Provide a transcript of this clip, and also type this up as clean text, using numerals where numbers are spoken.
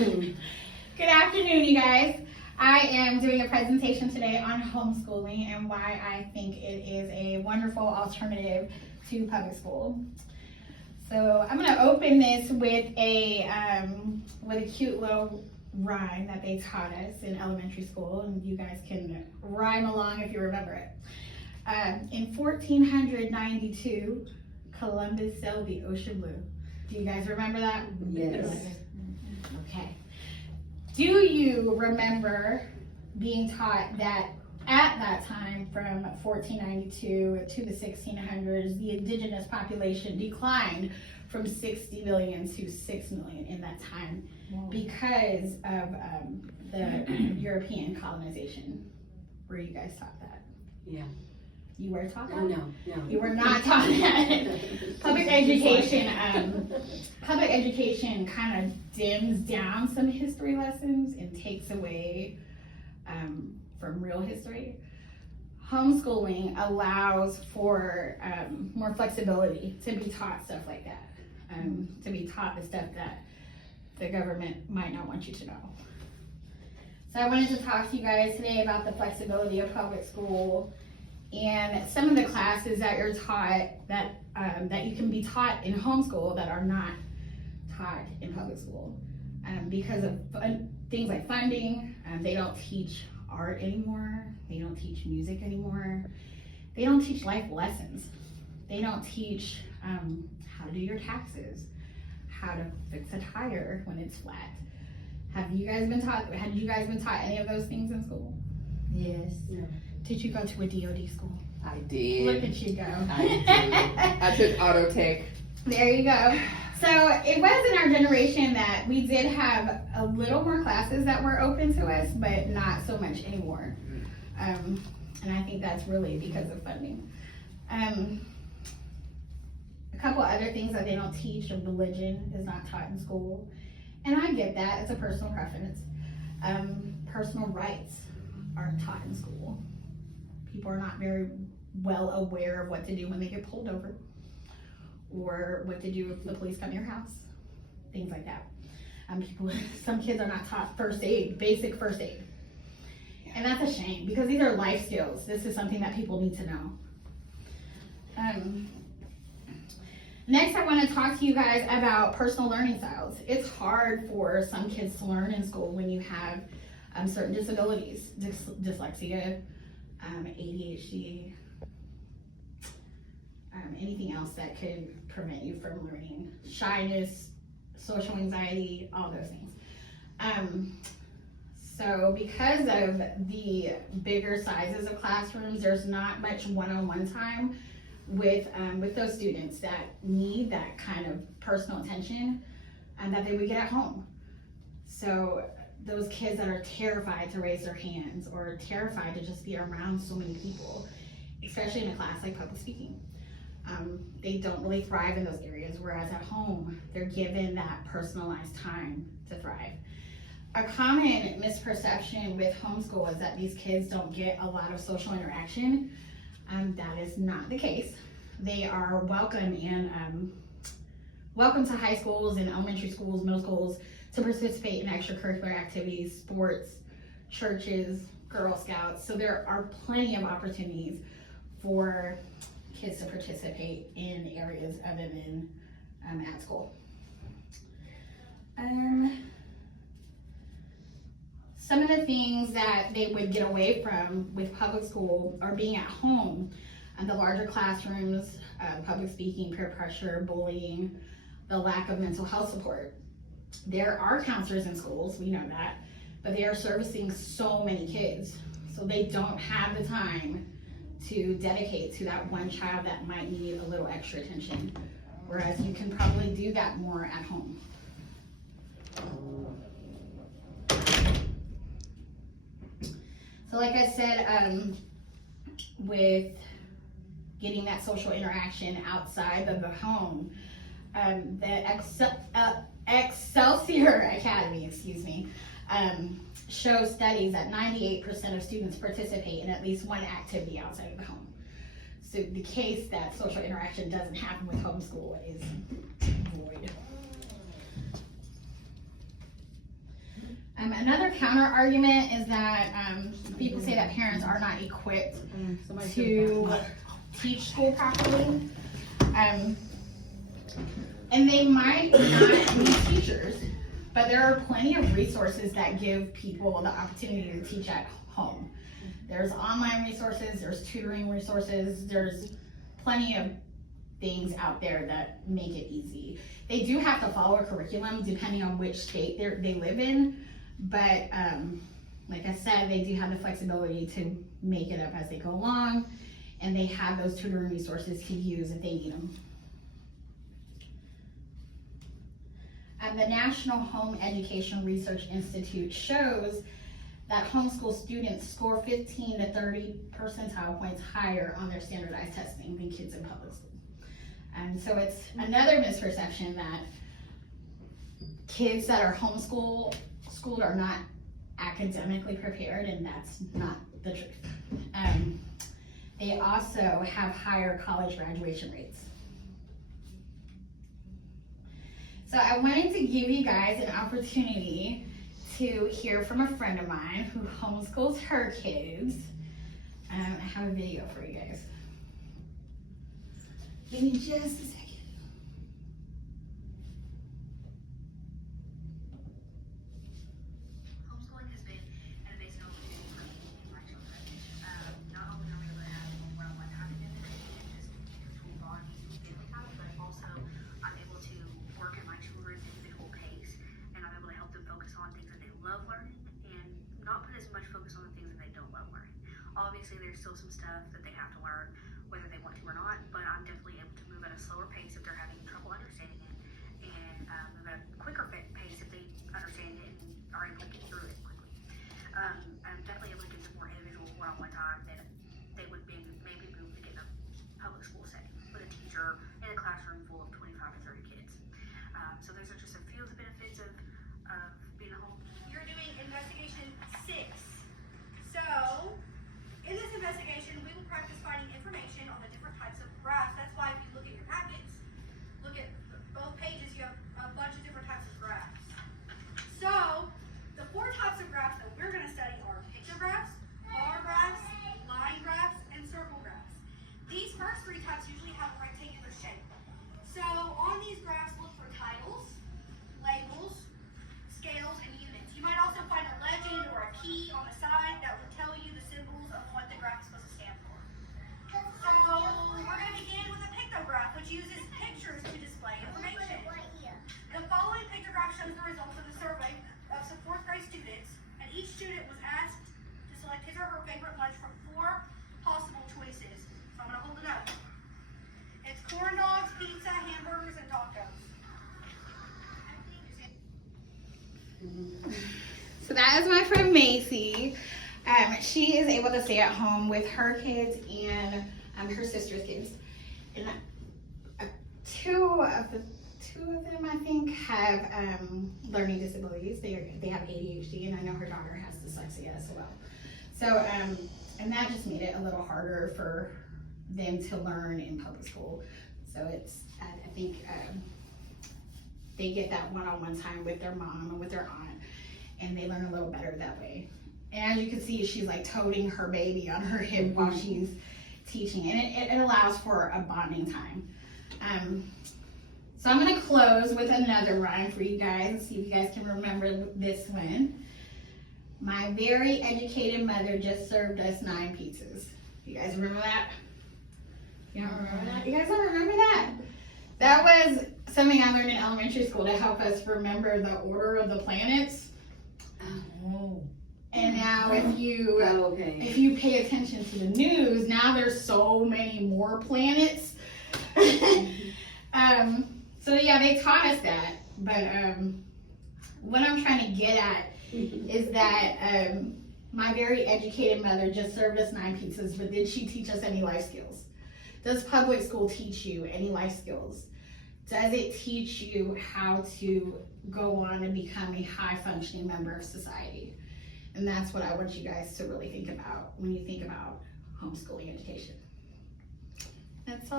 Good afternoon, you guys. I am doing a presentation today on homeschooling and why I think it is a wonderful alternative to public school. So I'm going to open this with a cute little rhyme that they taught us in elementary school, and you guys can rhyme along if you remember it. In 1492, Columbus sailed the ocean blue. Do you guys remember that? Yes. Okay. Do you remember being taught that at that time, from 1492 to the 1600s, the indigenous population declined from 60 million to 6 million in that time because of the European colonization? Were you guys taught that? Yeah. You were taught that? Oh, no. You were not taught that. Public education kind of dims down some history lessons and takes away from real history. Homeschooling allows for more flexibility to be taught stuff like that, to be taught the stuff that the government might not want you to know. So I wanted to talk to you guys today about the flexibility of public school and some of the classes that you're taught that you can be taught in homeschool that are not taught in public school because of things like funding. They don't teach art anymore. They don't teach music anymore. They don't teach life lessons. They don't teach how to do your taxes, how to fix a tire when it's flat. Had you guys been taught any of those things in school? Yes. No. Did you go to a DOD school? I did. Look at you go. I did. I took auto tech. There you go. So it was in our generation that we did have a little more classes that were open to us, but not so much anymore. And I think that's really because of funding. A couple other things that they don't teach of religion is not taught in school. And I get that, it's a personal preference. Personal rights aren't taught in school. People are not very well aware of what to do when they get pulled over, or what to do if the police come to your house, things like that. Some kids are not taught first aid, basic first aid. And that's a shame because these are life skills. This is something that people need to know. Next, I want to talk to you guys about personal learning styles. It's hard for some kids to learn in school when you have certain disabilities, dyslexia, ADHD, anything else that could prevent you from learning, shyness, social anxiety, all those things. So because of the bigger sizes of classrooms, there's not much one-on-one time with those students that need that kind of personal attention and that they would get at home. So those kids that are terrified to raise their hands or terrified to just be around so many people, especially in a class like public speaking, they don't really thrive in those areas, whereas at home, they're given that personalized time to thrive. A common misperception with homeschool is that these kids don't get a lot of social interaction. That is not the case. They are welcome to high schools and elementary schools, middle schools, to participate in extracurricular activities, sports, churches, Girl Scouts. So there are plenty of opportunities for kids to participate in areas other than at school. Some of the things that they would get away from with public school are being at home, and the larger classrooms, public speaking, peer pressure, bullying, the lack of mental health support. There are counselors in schools, we know that, but they are servicing so many kids, so they don't have the time to dedicate to that one child that might need a little extra attention, whereas you can probably do that more at home. So like I said, with getting that social interaction outside of the home, the Excelsior Academy, shows studies that 98% of students participate in at least one activity outside of the home. So the case that social interaction doesn't happen with homeschool is void. Another counter argument is that people say that parents are not equipped to teach school properly. And they might not be teachers, but there are plenty of resources that give people the opportunity to teach at home. There's online resources, there's tutoring resources, there's plenty of things out there that make it easy. They do have to follow a curriculum depending on which state they live in, but like I said, they do have the flexibility to make it up as they go along, and they have those tutoring resources to use if they need them. The National Home Education Research Institute shows that homeschool students score 15 to 30 percentile points higher on their standardized testing than kids in public school. And so it's another misperception that kids that are schooled are not academically prepared, and that's not the truth. They also have higher college graduation rates. So I wanted to give you guys an opportunity to hear from a friend of mine who homeschools her kids. I have a video for you guys. Give me just a second. Homeschooling has been an amazing opportunity for me and my children. Not only are we able to have one-on-one time together and just tool bond family time, but also I'm able to work at my children's individual pace, and I'm able to help them focus on things that they love learning and not put as much focus on the things that they don't love learning. Obviously, there's still some stuff that they have to learn, whether they want to or not, but I'm definitely able to move at a slower pace if they're having trouble understanding it, and move at a quicker pace if they understand it and are able to get through it quickly. I'm definitely able to give them more individual one-on-one time than they would maybe move to get in a public school setting with a teacher in a classroom full of 25 to 30 kids. So those are just a few of the benefits of being at home. You're doing investigation 6. So, in this investigation, we will practice finding information on the different types of graphs. That's why if you look at your packets, look at both pages, you have a bunch of different types of graphs. So, the 4 types of graphs that we're going to study are pictographs, bar graphs, line graphs, and circle graphs. These first 3 types usually have a rectangular shape. So, on these graphs, look for titles, labels, scales, and units. You might also find a legend or a key on the side that will tell you the symbols of what the graph is supposed to stand for. So, we're going to begin with a pictograph, which uses pictures to display information. The following pictograph shows the results of the survey of some 4th grade students, and each student was asked to select his or her favorite lunch from 4 possible choices. So I'm going to hold it up. It's corn dogs, pizza, hamburgers, and tacos. So that is my friend Macy. She is able to stay at home with her kids and her sister's kids. And two of them, I think, have learning disabilities. They have ADHD, and I know her daughter has dyslexia as well. So, and that just made it a little harder for them to learn in public school. So I think they get that one-on-one time with their mom and with their aunt, and they learn a little better that way. And as you can see, she's like toting her baby on her hip while she's teaching, and it allows for a bonding time. So I'm gonna close with another rhyme for you guys and see if you guys can remember this one. My very educated mother just served us 9 pizzas. You guys remember that? You don't remember that? You guys don't remember that? That was something I learned in elementary school to help us remember the order of the planets. Oh. And now if you pay attention to the news, now there's so many more planets. So yeah, they taught us that. But what I'm trying to get at is that my very educated mother just served us 9 pizzas, but did she teach us any life skills? Does public school teach you any life skills? Does it teach you how to go on and become a high-functioning member of society? And that's what I want you guys to really think about when you think about homeschooling education. That's all.